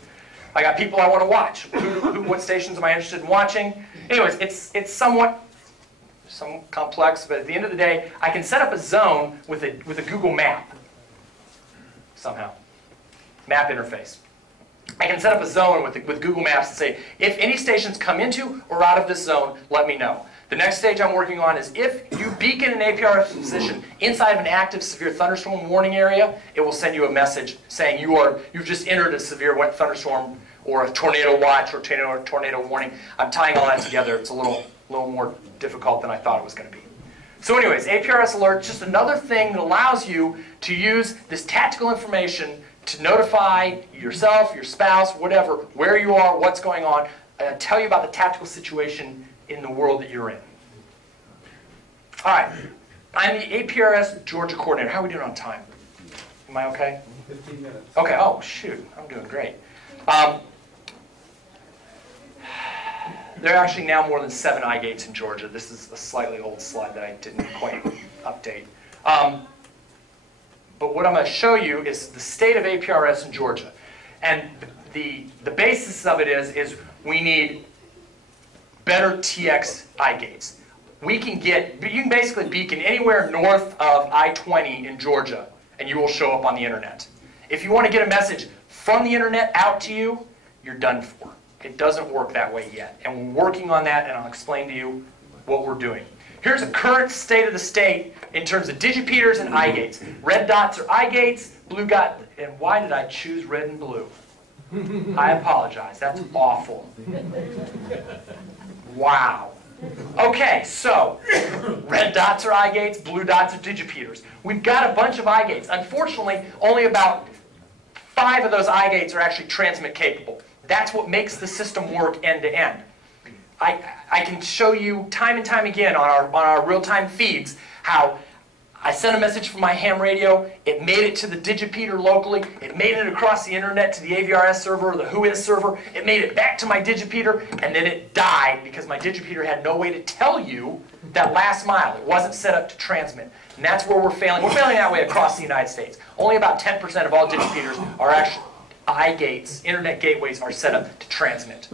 I got people I want to watch. What stations am I interested in watching? Anyways, it's somewhat complex, but at the end of the day, I can set up a zone with a Google map somehow. Map interface. I can set up a zone with Google Maps and say, if any stations come into or out of this zone, let me know. The next stage I'm working on is if you beacon an APRS position inside of an active severe thunderstorm warning area, it will send you a message saying you've just entered a severe thunderstorm or a tornado watch or tornado warning. I'm tying all that together. It's a little more difficult than I thought it was going to be. So anyways, APRS Alert, just another thing that allows you to use this tactical information to notify yourself, your spouse, whatever, where you are, what's going on, tell you about the tactical situation in the world that you're in. All right, I'm the APRS Georgia coordinator. How are we doing on time? Am I okay? 15 minutes. Okay, oh shoot, I'm doing great. There are actually now more than 7 iGates in Georgia. This is a slightly old slide that I didn't quite update. But what I'm going to show you is the state of APRS in Georgia. And the basis of it is we need better TX iGates. You can basically beacon anywhere north of I-20 in Georgia, and you will show up on the internet. If you want to get a message from the internet out to you, you're done for. It doesn't work that way yet. And we're working on that, and I'll explain to you what we're doing. Here's a current state of the state in terms of digipeaters and iGates. Red dots are iGates, blue dot, and why did I choose red and blue? I apologize, that's awful. Wow. Okay, so red dots are eye gates, blue dots are digipeters. We've got a bunch of eye gates. Unfortunately, only about 5 of those eye gates are actually transmit capable. That's what makes the system work end to end. I can show you time and time again on our real-time feeds how I sent a message from my ham radio, it made it to the digipeater locally, it made it across the internet to the AVRS server or the Whois server, it made it back to my digipeater, and then it died because my digipeater had no way to tell you that last mile. It wasn't set up to transmit. And that's where we're failing. We're failing that way across the United States. Only about 10% of all digipeters are actually eye gates, internet gateways are set up to transmit.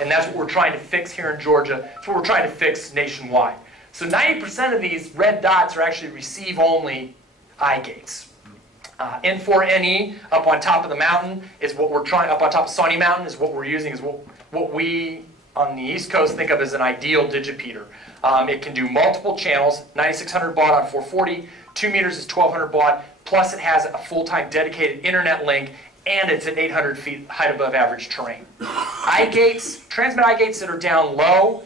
And that's what we're trying to fix here in Georgia. That's what we're trying to fix nationwide. So 90% of these red dots are actually receive-only eye gates. N4NE up on top of the mountain is what we're trying, up on top of Sawney Mountain is what we're using, is what we on the East Coast think of as an ideal digipeater. It can do multiple channels, 9600 baud on 440, 2 meters is 1200 baud, plus it has a full-time dedicated internet link, and it's at 800 feet height above average terrain. Eye gates, transmit eye gates that are down low,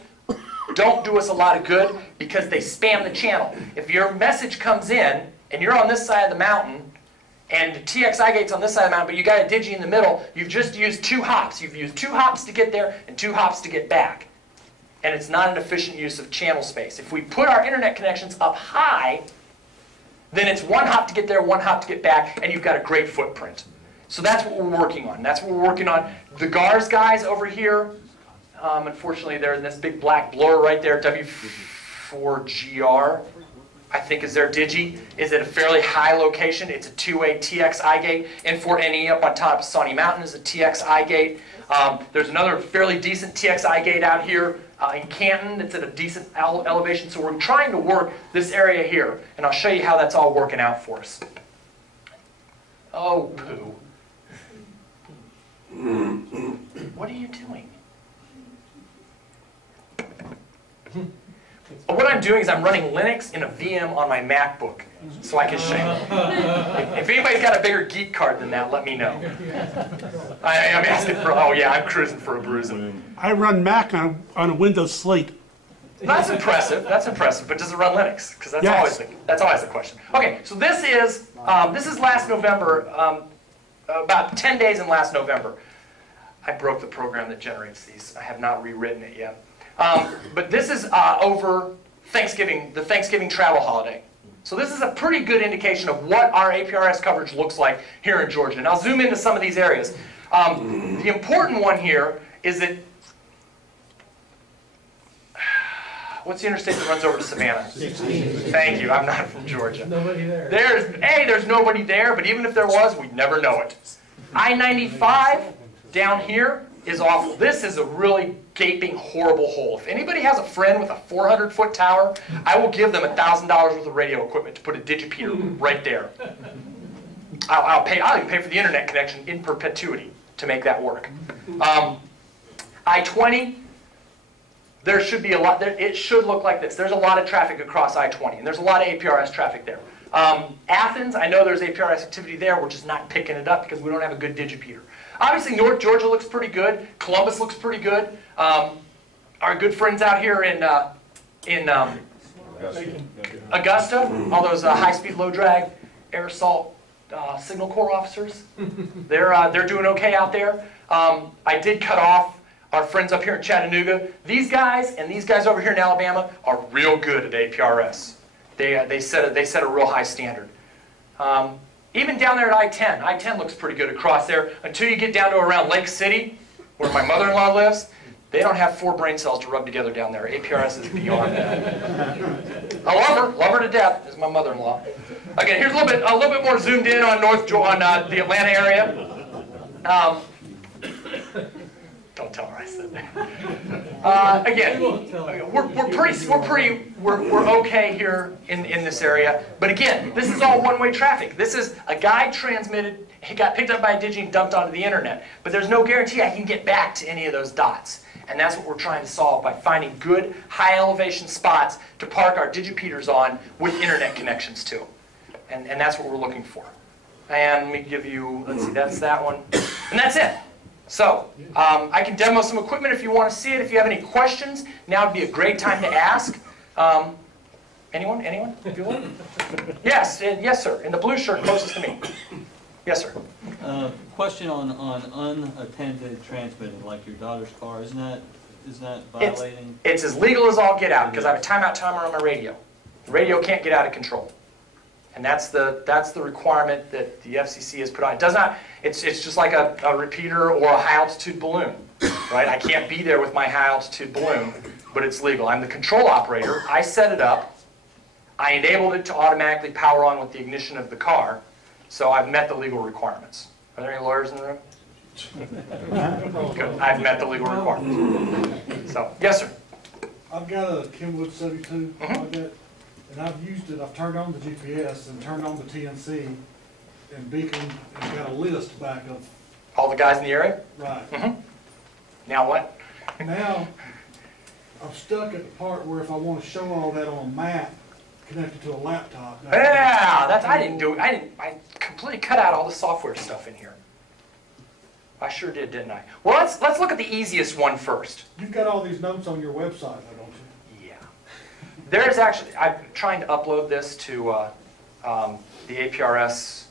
don't do us a lot of good because they spam the channel. If your message comes in and you're on this side of the mountain and the TX eye gate's on this side of the mountain, but you got a digi in the middle, you've just used 2 hops. You've used 2 hops to get there and 2 hops to get back. And it's not an efficient use of channel space. If we put our internet connections up high, then it's 1 hop to get there, 1 hop to get back, and you've got a great footprint. So that's what we're working on. That's what we're working on. The GARS guys over here, unfortunately, they're in this big black blur right there, W4GR, I think is their digi, is at a fairly high location. It's a 2-way TX eye gate. N4NE up on top of Sawney Mountain is a TX eye gate. There's another fairly decent TX eye gate out here in Canton. It's at a decent elevation. So we're trying to work this area here, and I'll show you how that's all working out for us. Oh, poo. What are you doing? What I'm doing is I'm running Linux in a VM on my MacBook, so I can show you. If anybody's got a bigger geek card than that, let me know. I'm asking for, oh yeah, I'm cruising for a bruising. I run Mac on a Windows slate. That's impressive, but does it run Linux? Because that's, yes. that's always the question. Okay, so this is last November, about 10 days in last November. I broke the program that generates these. I have not rewritten it yet. But this is over Thanksgiving, the Thanksgiving travel holiday. So this is a pretty good indication of what our APRS coverage looks like here in Georgia. And I'll zoom into some of these areas. The important one here is that, what's the interstate that runs over to Savannah? 16. Thank you, I'm not from Georgia. Nobody there. There's nobody there, but even if there was, we'd never know it. I-95 down here is awful. This is a really gaping, horrible hole. If anybody has a friend with a 400-foot tower, I will give them $1,000 worth of radio equipment to put a digipeater right there. I'll even pay for the internet connection in perpetuity to make that work. I-20, there should be a lot. It should look like this. There's a lot of traffic across I-20, and there's a lot of APRS traffic there. Athens, I know there's APRS activity there. We're just not picking it up because we don't have a good digipeater. Obviously, North Georgia looks pretty good. Columbus looks pretty good. Our good friends out here in Augusta, all those high-speed, low-drag air assault signal corps officers, they're doing okay out there. I did cut off our friends up here in Chattanooga. These guys and these guys over here in Alabama are real good at APRS. They set a real high standard. Even down there at I-10, I-10 looks pretty good across there until you get down to around Lake City, where my mother-in-law lives. They don't have 4 brain cells to rub together down there. APRS is beyond that. I love her to death, is my mother-in-law. Again, here's a little bit more zoomed in on the Atlanta area. Don't tell her I said that. Again, we're okay here in this area. But again, this is all one-way traffic. This is a guy transmitted, he got picked up by a digi and dumped onto the internet. But there's no guarantee I can get back to any of those dots. And that's what we're trying to solve by finding good, high-elevation spots to park our digipeaters on with internet connections to. And that's what we're looking for. And let me give you, let's see, that's that one. And that's it. So, I can demo some equipment if you want to see it. If you have any questions, now would be a great time to ask. Anyone? Anyone? Bueller? Yes, yes, sir. In the blue shirt closest to me. Yes, sir. Question on unattended transmitting, like your daughter's car. Isn't that violating? It's as legal as all get out because I have a timeout timer on my radio. The radio can't get out of control. And that's the requirement that the FCC has put on. It does not, it's just like a repeater or a high altitude balloon, right? I can't be there with my high altitude balloon, but it's legal. I'm the control operator. I set it up. I enabled it to automatically power on with the ignition of the car. So I've met the legal requirements. Are there any lawyers in the room? Good. I've met the legal requirements. So, yes, sir. I've got a Kenwood 72 project, and I've used it. I've turned on the GPS and turned on the TNC and beacon and got a list back of All the guys in the area? right. Now what? Now I'm stuck at the part where if I want to show all that on a map connected to a laptop. Yeah, I completely cut out all the software stuff in here. I sure did, didn't I? Well, let's look at the easiest one first. You've got all these notes on your website, though, don't you? Yeah. There's actually, I'm trying to upload this to the aprs.net.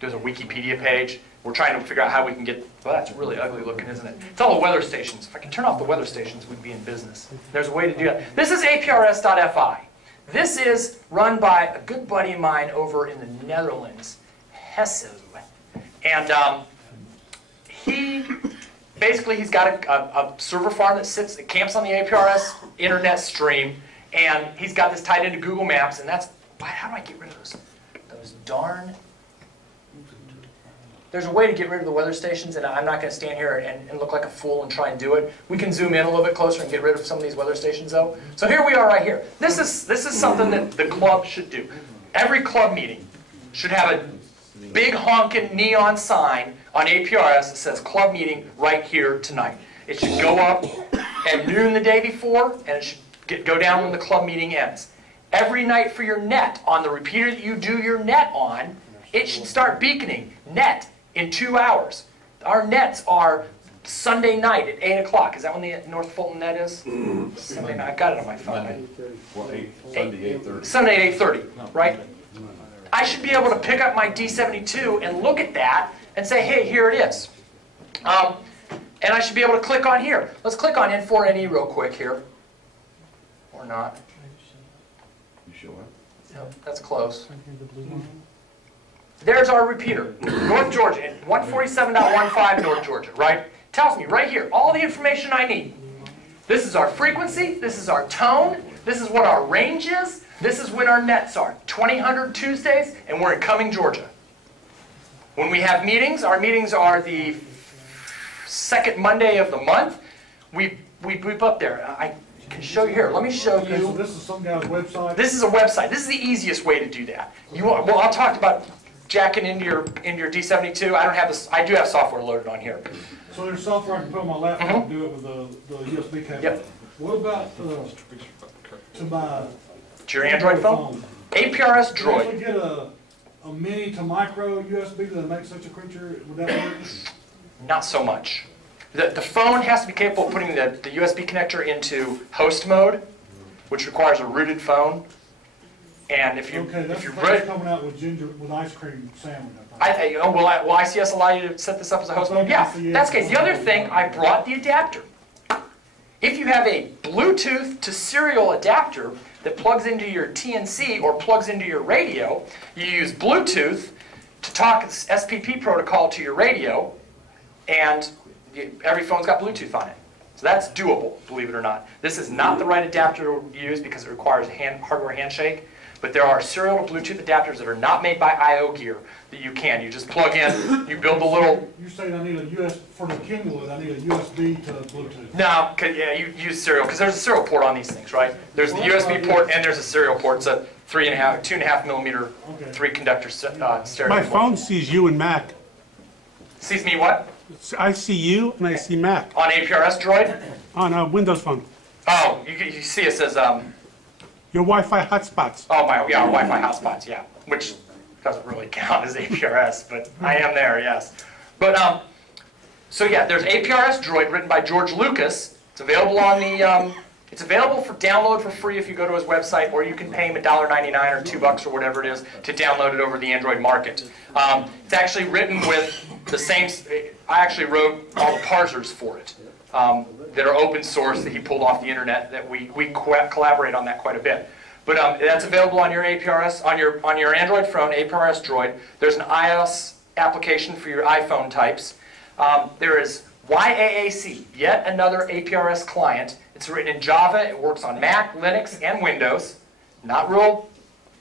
There's a Wikipedia page. We're trying to figure out how we can get, well, that's really ugly looking, isn't it? It's all the weather stations. If I can turn off the weather stations, we'd be in business. There's a way to do that. This is aprs.fi. This is run by a good buddy of mine over in the Netherlands, Hesso. And he's got a server farm that camps on the APRS internet stream, and he's got this tied into Google Maps, and how do I get rid of those darn... There's a way to get rid of the weather stations, and I'm not going to stand here and look like a fool and try and do it. We can zoom in a little bit closer and get rid of some of these weather stations, though. So here we are right here. This is something that the club should do. Every club meeting should have a big honking neon sign on APRS that says club meeting right here tonight. It should go up at noon the day before, and it should go down when the club meeting ends. Every night for your net, on the repeater that you do your net on, it should start beaconing net in 2 hours. Our nets are Sunday night at 8 o'clock. Is that when the North Fulton net is? Sunday night. I've got it on my phone. Sunday 8:30. Sunday at 8:30, right? I should be able to pick up my D72 and look at that and say, hey, here it is. And I should be able to click on here. Let's click on N4NE real quick here. Or not. You sure? No, that's close. There's our repeater, North Georgia, 147.15 North Georgia, right? Tells me right here all the information I need. This is our frequency, this is our tone, this is what our range is, this is when our nets are. 2000 Tuesdays, and we're in Cumming, Georgia. When we have meetings, our meetings are the second Monday of the month. We boop up there. I can show you here. Let me show Okay, you. so this is some guy's website? This is a website. This is the easiest way to do that. Well, I'll talk about jacking into your D72. I don't have this. I do have software loaded on here. So there's software I can put on my laptop and do it with the USB cable. Yep. What about to my To your Android phone? APRS Do you actually Droid. get a mini to micro USB that makes such a creature? Would that work? Not so much. The phone has to be capable of putting the USB connector into host mode, which requires a rooted phone. And if you Okay, that's root, coming out with ice cream sandwich. will ICS allow you to set this up as a host mode? Yeah, that's the case. The other thing, I brought the adapter. If you have a Bluetooth to serial adapter that plugs into your TNC or plugs into your radio, you use Bluetooth to talk SPP protocol to your radio, and every phone's got Bluetooth on it. So that's doable, believe it or not. This is not the right adapter to use because it requires a hardware handshake. But there are serial to Bluetooth adapters that are not made by IO Gear that you can. You just plug in, you build a little... You're saying I need a for the Kindle, I need a USB to Bluetooth. No, yeah, you use serial, because there's a serial port on these things, right? There's the USB port and there's a serial port. It's a 2.5 millimeter, 3 conductor stereo. My port. phone sees you and Mac. Sees me what? I see you and I see Mac On APRS Droid? on a Windows phone. Oh, you see it says, Your Wi-Fi hotspots. oh, our Wi-Fi hotspots, yeah. Which doesn't really count as APRS, but I am there, yes. But so yeah, there's APRS Droid written by George Lucas. It's available on the. It's available for download for free if you go to his website, or you can pay him $1.99 or $2 or whatever it is to download it over the Android market. It's actually written with the same. I actually wrote all the parsers for it that are open source that he pulled off the internet. That we collaborate on that quite a bit. But that's available on your APRS on your Android phone, APRS Droid. There's an iOS application for your iPhone types. There is YAAC, yet another APRS client. It's written in Java. It works on Mac, Linux, and Windows. Not real.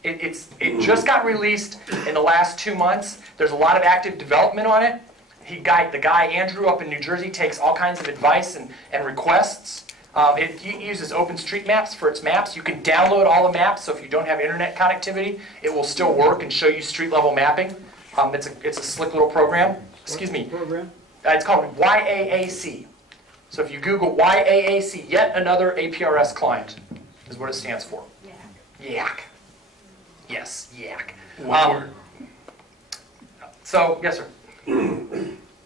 It just got released in the last 2 months. There's a lot of active development on it. The guy Andrew up in New Jersey takes all kinds of advice and requests. It uses OpenStreetMaps for its maps. You can download all the maps, so if you don't have internet connectivity, it will still work and show you street level mapping. It's a slick little program. Excuse me. Program? It's called YAAC. So if you Google YAAC, yet another APRS client, is what it stands for. Yak. Yes, yak. So, yes, sir.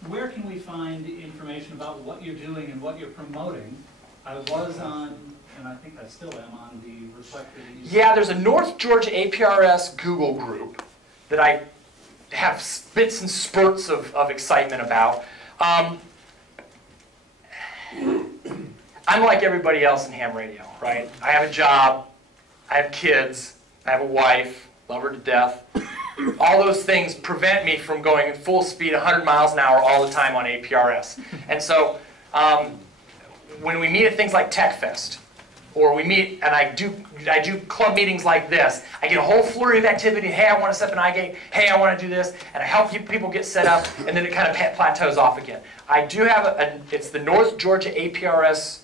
Where can we find information about what you're doing and what you're promoting? I was on, and I think I still am, on the Reflector. Yeah, there's a North Georgia APRS Google group that I have bits and spurts of excitement about. I'm like everybody else in ham radio, right? I have a job, I have kids, I have a wife, love her to death. All those things prevent me from going at full speed 100 miles an hour all the time on APRS. And so when we meet at things like TechFest, or we meet and I do club meetings like this, I get a whole flurry of activity. Hey, I want to set up an iGate. Hey, I want to do this. And I help people get set up, and then it kind of plateaus off again. I do have it's the North Georgia APRS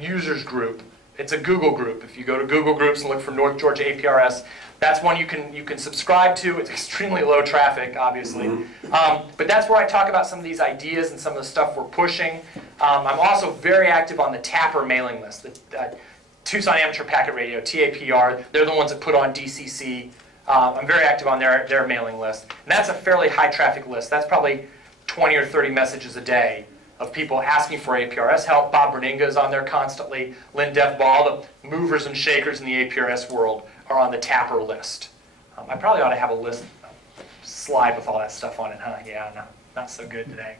users group. It's a Google group. If you go to Google Groups and look for North Georgia APRS, that's one you can subscribe to. It's extremely low traffic, obviously. But that's where I talk about some of these ideas and some of the stuff we're pushing. I'm also very active on the TAPR mailing list, the Tucson Amateur Packet Radio, TAPR. They're the ones that put on DCC. I'm very active on their mailing list. And that's a fairly high traffic list. That's probably 20 or 30 messages a day of people asking for APRS help. Bob Berninga is on there constantly. Lynn Defbaugh, all the movers and shakers in the APRS world are on the TAPR list. I probably ought to have a list slide with all that stuff on it, huh? Yeah, not so good today.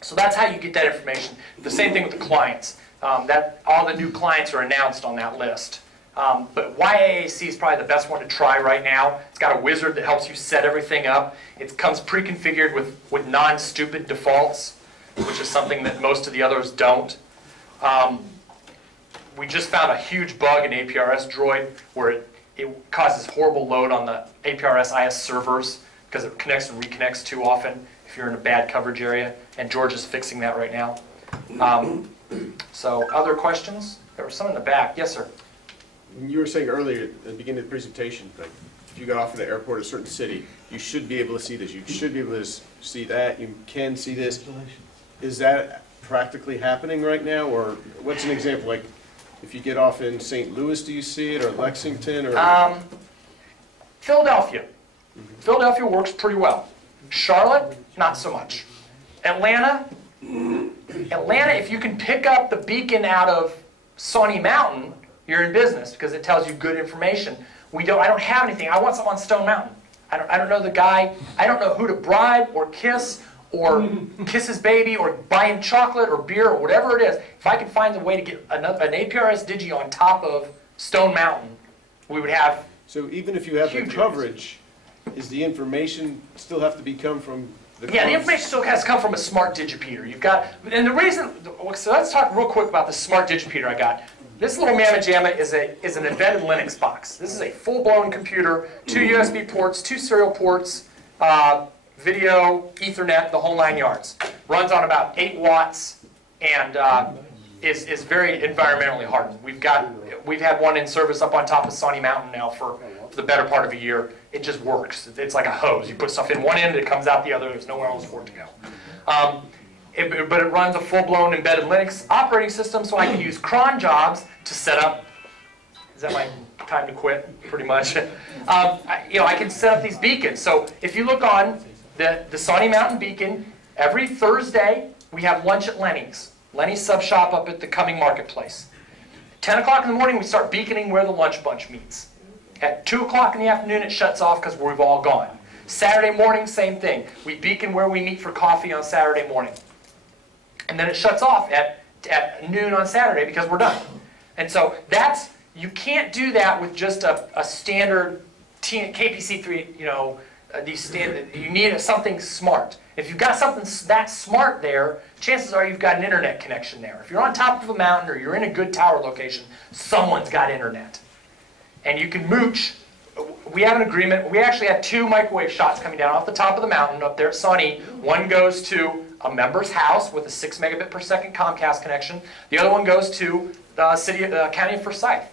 So that's how you get that information. The same thing with the clients. That all the new clients are announced on that list. But YAAC is probably the best one to try right now. It's got a wizard that helps you set everything up. It comes pre-configured with non-stupid defaults, which is something that most of the others don't. We just found a huge bug in APRS Droid where it causes horrible load on the APRS IS servers because it connects and reconnects too often if you're in a bad coverage area, and George is fixing that right now. So other questions? There was some in the back. Yes, sir. You were saying earlier at the beginning of the presentation, like if you got off at the airport at a certain city, you should be able to see this. You should be able to see that. You can see this. Is that practically happening right now, or what's an example? Like if you get off in St. Louis, do you see it, or Lexington, or Philadelphia. Philadelphia works pretty well. Charlotte, not so much. Atlanta, if you can pick up the beacon out of Sawney Mountain, you're in business because it tells you good information. I don't have anything. I want something on Stone Mountain. I don't know the guy. I don't know who to bribe or kiss or kiss his baby or buy him chocolate or beer or whatever it is. If I could find a way to get an APRS Digi on top of Stone Mountain, we would have. So even if you have the huge coverage, is the information still have to come from the Yeah, the information still has to come from a smart digipeater. You've got, and the reason, so let's talk real quick about the smart digipeater I got. This little mamma jamma is an embedded Linux box. This is a full-blown computer, 2 USB ports, 2 serial ports, video, Ethernet, the whole 9 yards. Runs on about 8 watts and is very environmentally hardened. We've had one in service up on top of Sawney Mountain now for the better part of a year. It just works. It's like a hose. You put stuff in one end, it comes out the other. There's nowhere else for it to go. But it runs a full-blown embedded Linux operating system, so I can use cron jobs to set up. Is that my time to quit? Pretty much. I can set up these beacons. So if you look on the Sawney Mountain Beacon, every Thursday, we have lunch at Lenny's. Lenny's Sub Shop up at the Cumming Marketplace. 10 o'clock in the morning, we start beaconing where the lunch bunch meets. At 2 o'clock in the afternoon, it shuts off because we've all gone. Saturday morning, same thing. We beacon where we meet for coffee on Saturday morning. And then it shuts off at noon on Saturday because we're done. And so that's, you can't do that with just a standard KPC3, these standard, you need something smart. If you've got something that smart there, chances are you've got an internet connection there. If you're on top of a mountain or you're in a good tower location, someone's got internet. And you can mooch. We have an agreement. We actually had 2 microwave shots coming down off the top of the mountain up there at Sawney. One goes to a member's house with a 6 megabit per second Comcast connection. The other one goes to the county of Forsyth.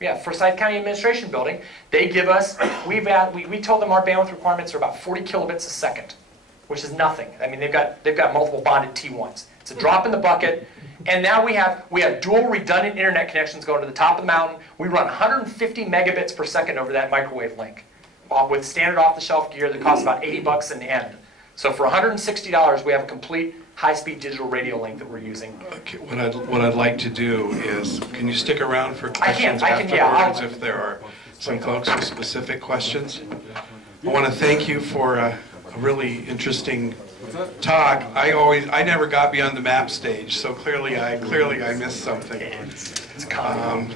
Yeah, Forsyth County Administration Building. They give us, we told them our bandwidth requirements are about 40 kilobits a second, which is nothing. I mean, they've got multiple bonded T1s. It's a drop in the bucket. And now we have dual redundant internet connections going to the top of the mountain. We run 150 megabits per second over that microwave link with standard off-the-shelf gear that costs about $80 an end. So for $160, we have a complete high-speed digital radio link that we're using. Okay, what I'd like to do is, can you stick around for questions I can, afterwards if there are some folks with specific questions? I want to thank you for a really interesting talk. I never got beyond the map stage, so clearly I missed something.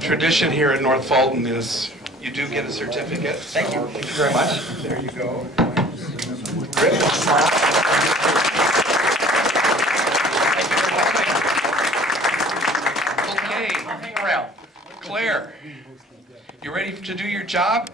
Tradition here in North Fulton is you do get a certificate. Thank you. Thank you very much. There you go. Okay. I'll hang around. Claire, you ready to do your job?